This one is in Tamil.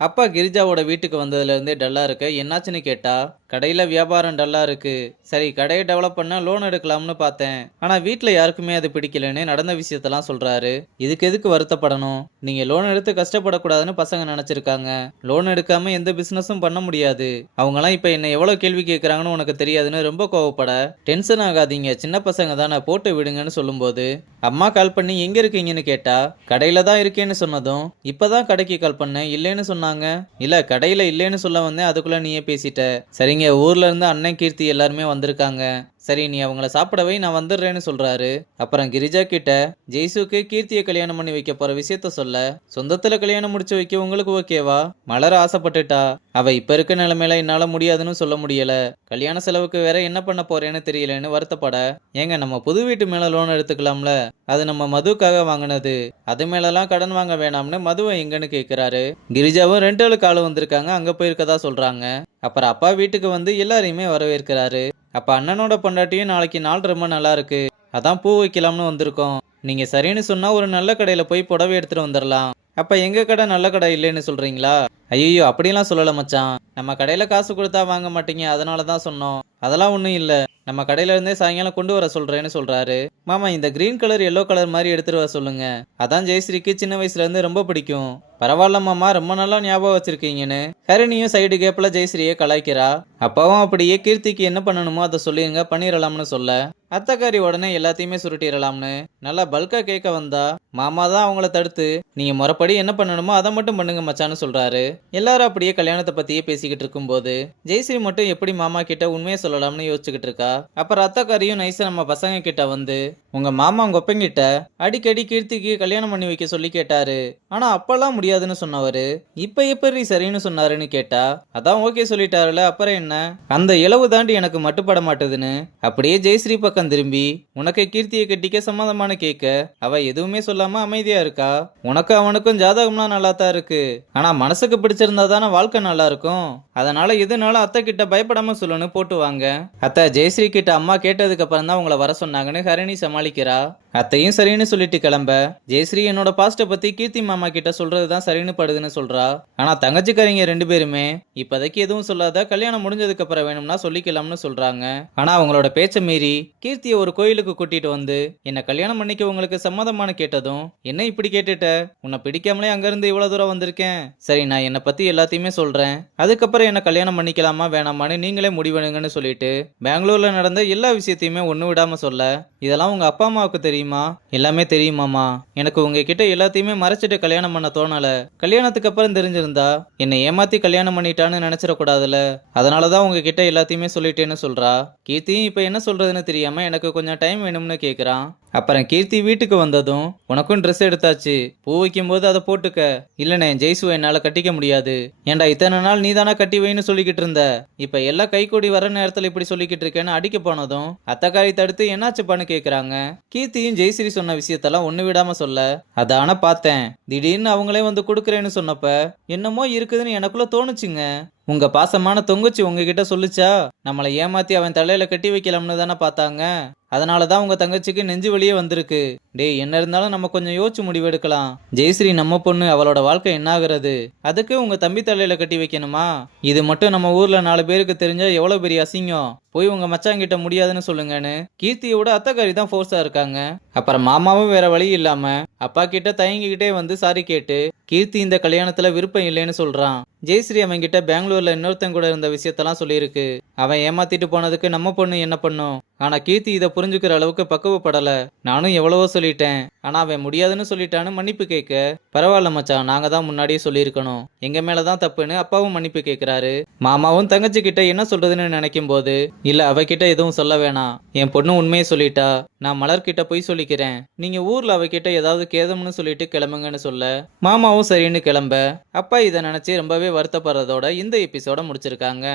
அப்பா கிரிஜாவோட வீட்டுக்கு வந்ததுல இருந்தே டல்லா இருக்க. என்னாச்சுன்னு கேட்டா, கடையில வியாபாரம் டல்லா இருக்கு. சரி, கடையை டெவலப் பண்ண லோன் எடுக்கலாம்னு பார்த்தேன். ஆனா வீட்ல யாருக்குமே அது பிடிக்கலன்னு நடந்த விஷயத்தெல்லாம் சொல்றாரு. இதுக்கு எதுக்கு வருத்தப்படணும்? நீங்க லோன் எடுத்து கஷ்டப்படக்கூடாதுன்னு பசங்க நினைச்சிருக்காங்க. லோன் எடுக்காம எந்த பிசினஸும் பண்ண முடியாது. அவங்கலாம் இப்ப என்ன எவ்வளவு கேள்வி கேட்கறாங்கன்னு உனக்கு தெரியாதுன்னு ரொம்ப கோவப்பட, டென்ஷன் ஆகாதீங்க, சின்ன பசங்க தானே, போட்டு விடுங்கன்னு சொல்லும்போது, அம்மா கால் பண்ணி எங்க இருக்கீங்கன்னு கேட்டா, கடையில தான் இருக்கேன்னு சொன்னதும், இப்பதான் கடைக்கு கால் பண்ணேன், இல்லைன்னு சொன்னாங்க. இல்ல, கடையில இல்லைன்னு சொல்ல வந்தேன், அதுக்குள்ள நீயே பேசிட்ட. சரிங்க, ஊர்ல இருந்து அண்ணன் கீர்த்தி எல்லாருமே வந்திருக்காங்க. சரி, நீ அவங்கள சாப்பிட வை, நான் வந்துடுறேன்னு சொல்றாரு. அப்புறம் கிரிஜா கிட்ட ஜெய்சுக்கு கீர்த்தியை கல்யாணம் பண்ணி வைக்க போற விஷயத்த சொல்ல, சொந்தத்துல கல்யாணம் முடிச்சு வைக்க உங்களுக்கு ஓகேவா? மலர ஆசைப்பட்டுட்டா. அவ இப்ப இருக்க நிலைமையில என்னால முடியாதுன்னு சொல்ல முடியல. கல்யாண செலவுக்கு வேற என்ன பண்ண போறேன்னு தெரியலன்னு வருத்தப்பட, ஏங்க நம்ம புது வீட்டு மேல லோன் எடுத்துக்கலாம்ல, அது நம்ம மதுக்காக வாங்கினது, அது மேலலாம் கடன் வாங்க வேணாம்னு மதுவை எங்கன்னு கேக்குறாரு. கிரிஜாவும் ரெண்டலுக்கு ஆளு வந்திருக்காங்க, அங்க போயிருக்கதா சொல்றாங்க. அப்புறம் அப்பா வீட்டுக்கு வந்து எல்லாரையுமே வரவேற்கிறாரு. அப்ப அண்ணனோட பொண்டாட்டியும் நாளைக்கு நாள் ரொம்ப நல்லா இருக்கு, அதான் பூ வைக்கலாம்னு வந்திருக்கோம். நீங்க சரின்னு சொன்னா ஒரு நல்ல கடையில போய் புடவை எடுத்துட்டு வந்துடலாம். அப்ப எங்க கடை நல்ல கடை இல்லைன்னு சொல்றீங்களா? ஐயோ, அப்படிலாம் சொல்லல மச்சான். நம்ம கடையில காசு கொடுத்தா வாங்க மாட்டீங்க, அதனால தான் சொன்னோம். அதெல்லாம் ஒன்றும் இல்லை, நம்ம கடையில இருந்தே சாயங்காலம் கொண்டு வர சொல்றேன்னு சொல்றாரு. மாமா, இந்த கிரீன் கலர் எல்லோ கலர் மாதிரி எடுத்துட்டு வர சொல்லுங்க, அதான் ஜெயஸ்ரீக்கு சின்ன வயசுல இருந்து ரொம்ப பிடிக்கும். பரவாயில்ல மாமா, ரொம்ப நல்லா ஞாபகம் வச்சிருக்கீங்கன்னு ஹரிணியும் சைடு கேப்ல ஜெயஸ்ரீயை கலாய்க்கிறா. அப்பாவும் அப்படியே கீர்த்திக்கு என்ன பண்ணணுமோ அதை சொல்லிருங்க, பண்ணிடலாம்னு சொல்ல, அத்தக்காரி உடனே எல்லாத்தையுமே சுருட்டிடலாம்னு நல்லா பல்கா கேட்க வந்தா, மாமா தான் அவங்கள தடுத்து, நீங்க முறைப்படி என்ன பண்ணணுமோ அதை மட்டும் பண்ணுங்க மச்சான்னு சொல்றாரு. எல்லாரும் அப்படியே கல்யாணத்தை பத்தியே பேசிக்கிட்டு இருக்கும்போது ஜெயஸ்ரீ மட்டும் எப்படி மாமா கிட்ட உண்மையை சொல்லலாம்னு யோசிச்சுக்கிட்டு இருக்கா. அப்புறம் அத்தக்காரியும் நைஸா நம்ம பசங்க கிட்ட வந்து, உங்க மாமா உங்க ஒப்பங்கிட்ட அடிக்கடி கீர்த்திக்கு கல்யாணம் பண்ணி வைக்க சொல்லி கேட்டாரு, ஆனா அப்பெல்லாம் முடியாதுன்னு சொன்னவரு இப்ப எப்படி சரின்னு சொன்னாருன்னு கேட்டா, அதான் ஓகே சொல்லிட்டாருல, அப்புறம் என்ன, அந்த இளவு தாண்டி எனக்கு மட்டுப்பட மாட்டுதுன்னு அப்படியே ஜெயஸ்ரீ பக்கம் திரும்பி, உனக்கு கீர்த்தியை கட்டிக்க சம்மதமான கேட்க அவ எதுவுமே சொல்லாம அமைதியா இருக்கா. உனக்கு அவனுக்கும் ஜாதகம்லாம் நல்லா தான் இருக்கு, ஆனா மனசுக்கு பிடிச்சிருந்தா தானே வாழ்க்கை நல்லா இருக்கும், அதனால எதுனாலும் அத்தை கிட்ட பயப்படாம சொல்லுன்னு போட்டு வாங்க. அத்தை, ஜெயஸ்ரீ கிட்ட அம்மா கேட்டதுக்கு அப்புறம் தான் உங்களை வர சொன்னாங்கன்னு ஹரிணி சமாளிக்கிறா. அத்தையும் சரின்னு சொல்லிட்டு கிளம்ப, ஜெயஸ்ரீ என்னோட பாஸ்ட பத்தி கீர்த்தி மாமா கிட்ட சொல்றதுதான் சரின்னு படுதுன்னு சொல்றா. ஆனா தங்கச்சிக்காரங்க ரெண்டு பேருமே இப்போதைக்கு எதுவும் சொல்லாத, கல்யாணம் முடிஞ்சதுக்கு அப்புறம் வேணும்னா சொல்லிக்கலாம்னு சொல்றாங்க. ஆனா அவங்களோட பேச்ச மீறி கீர்த்தியை ஒரு கோயிலுக்கு கூட்டிட்டு வந்து, என்ன கல்யாணம் பண்ணிக்க உங்களுக்கு சம்மதமான கேட்டதும், என்ன இப்படி கேட்டுட்ட, உன்னை பிடிக்காமலே அங்கிருந்து இவ்வளவு தூரம் வந்திருக்கேன், சரி நான் என்னை பத்தி எல்லாத்தையுமே சொல்றேன், அதுக்கப்புறம் என்ன கல்யாணம் பண்ணிக்கலாமா வேணாமான்னு நீங்களே முடிவெடுங்கன்னு சொல்லிட்டு பெங்களூர்ல நடந்த எல்லா விஷயத்தையுமே ஒண்ணு விடாம சொல்ல, இதெல்லாம் உங்க அப்பா அம்மாவுக்கு தெரியுமா? எல்லாமே தெரியுமாமா. எனக்கு உங்ககிட்ட எல்லாத்தையுமே மறைச்சிட்டு கல்யாணம் பண்ண தோணல. கல்யாணத்துக்கு அப்புறம் தெரிஞ்சிருந்தா என்னை ஏமாத்தி கல்யாணம் பண்ணிட்டான்னு நினைச்சிடக்கூடாதுல, அதனாலதான் உங்ககிட்ட எல்லாத்தையுமே சொல்லிட்டேன்னு சொல்றா. கீர்த்தியும் இப்ப என்ன சொல்றதுன்னு தெரியாம எனக்கு கொஞ்சம் டைம் வேணும்னு கேக்குறான். அப்புறம் கீர்த்தி வீட்டுக்கு வந்ததும், உனக்கும் ட்ரெஸ் எடுத்தாச்சு, பூ வைக்கும் போது அதை போட்டுக்க. இல்லனே, ஜெய்சுவை என்னால கட்டிக்க முடியாது. ஏண்டா, இத்தனை நாள் நீ தானே கட்டி வைன்னு சொல்லிக்கிட்டு இருந்த, இப்ப எல்லாம் கை கூடி வர நேரத்துல இப்படி சொல்லிக்கிட்டு இருக்கேன்னு அடிக்க போனதும் அத்தக்காரி தடுத்து என்னாச்சுப்பான்னு கேக்குறாங்க. கீர்த்தியும் ஜெயஸ்ரீ சொன்ன விஷயத்தெல்லாம் ஒண்ணு விடாம சொல்ல, அதான பார்த்தேன், திடீர்னு அவங்களே வந்து கொடுக்குறேன்னு சொன்னப்ப என்னமோ இருக்குதுன்னு எனக்குள்ள தோணுச்சுங்க. உங்க பாசமான தொங்குச்சி உங்ககிட்ட சொல்லுச்சா, நம்மளை ஏமாத்தி அவன் தலையில கட்டி வைக்கலாம்னு தானே பார்த்தாங்க, அதனாலதான் உங்க தங்கச்சிக்கு நெஞ்சு வலியே வந்திருக்கு. டேய், என்ன இருந்தாலும் நம்ம கொஞ்சம் யோசிச்சு முடிவெடுக்கலாம். ஜெயஸ்ரீ நம்ம பொண்ணு, அவளோட வாழ்க்கை என்ன ஆகுறது, அதுக்கு உங்க தம்பி தலையில கட்டி வைக்கணுமா? இது மட்டும் நம்ம ஊர்ல 4 பேருக்கு தெரிஞ்சா எவ்வளவு பெரிய அசிங்கம். போய் உங்க மச்சாங்கிட்ட முடியாதுன்னு சொல்லுங்கன்னு கீர்த்தியோட அத்தக்காரி தான் ஃபோர்ஸா இருக்காங்க. அப்புறம் மாமாவும் வேற வழி இல்லாம அப்பா கிட்ட தயங்கிக்கிட்டே வந்து சாரி கேட்டு கீர்த்தி இந்த கல்யாணத்துல விருப்பம் இல்லைன்னு சொல்றான். ஜெயஸ்ரீ அவன் கிட்ட பெங்களூர்ல இன்னொருத்தன் கூட இருந்த விஷயத்தெல்லாம் சொல்லியிருக்கு. அவன் ஏமாத்திட்டு போனதுக்கு நம்ம பொண்ணு என்ன பண்ணும், ஆனா கீர்த்தி இதை புரிஞ்சுக்கிற அளவுக்கு பக்குவப்படல. நானும் எவ்வளவோ சொல்லிட்டேன், ஆனா அவன் முடியாதுன்னு சொல்லிட்டான்னு மன்னிப்பு கேட்க, பரவாயில்ல மச்சான், நாங்க தான் முன்னாடியே சொல்லியிருக்கணும், எங்க மேலதான் தப்புன்னு அப்பாவும் மன்னிப்பு கேட்கிறாரு. மாமாவும் தங்கச்சி கிட்ட என்ன சொல்றதுன்னு நினைக்கும் போது, இல்ல, அவகிட்ட எதுவும் சொல்ல வேணாம், என் பொண்ணு உண்மையை சொல்லிட்டா, நான் மலர்கிட்ட போய் சொல்லிக்கிறேன், நீங்க ஊர்ல அவகிட்ட ஏதாவது கேதம்னு சொல்லிட்டு கிளம்புங்கன்னு சொல்ல, மாமாவும் சரின்னு கிளம்ப, அப்பா இதை நினைச்சு ரொம்பவே வருத்தப்படுறதோட இந்த எபிசோட முடிச்சிருக்காங்க.